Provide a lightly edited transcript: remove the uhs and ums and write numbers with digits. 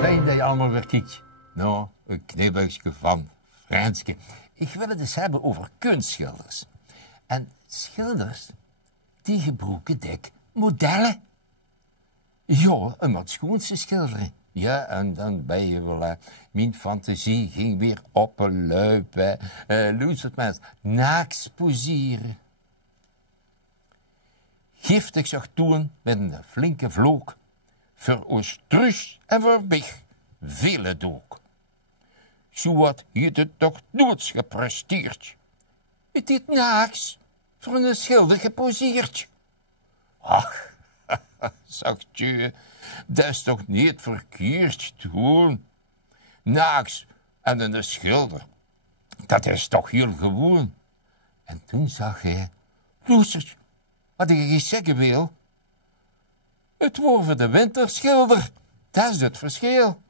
Fijn dat je allemaal weer kijkt. Nou, een knipoogje van Franske. Ik wil het eens hebben over kunstschilders. En schilders, die gebruiken dik modellen. Ja, een wat schoonste schilderen. Ja, en dan ben je wel... mijn fantasie ging weer op een luip. Luistert mensen, naaks poseren. Giftig zag toen met een flinke vloek. Voor ons truus en voor big vele doek. Zo wat heeft het toch nooit gepresteerd. Het is naaks voor een schilder geposeerd. Ach, zegt je, dat is toch niet verkeerd te doen. Naaks en een schilder, dat is toch heel gewoon. En toen zag hij, Loesers, wat ik zeggen wil. Het wordt voor de winterschilder, dat is het verschil.